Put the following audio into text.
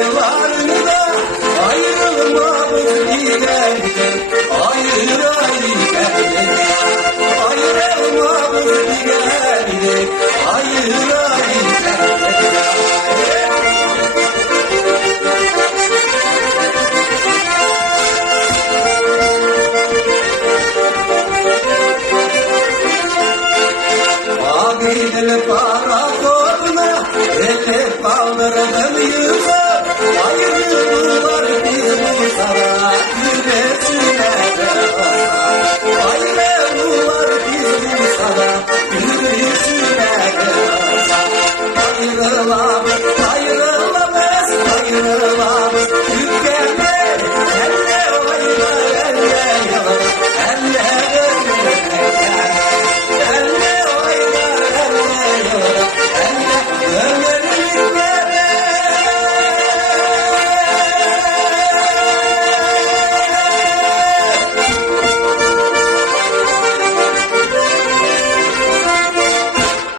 yıllarında ayrılmamız giderken ayrı ayrı giderken ayrılmamız giderken ayrı ayrı giderken. Abiyle para korna, elle kaldırdım yüze. Ayrılılar bizim sana, yüresine de bana. Ayrılılar bizim sana, yüresine de bana. Ayrılamaz, ayrılamaz, ayrılamaz.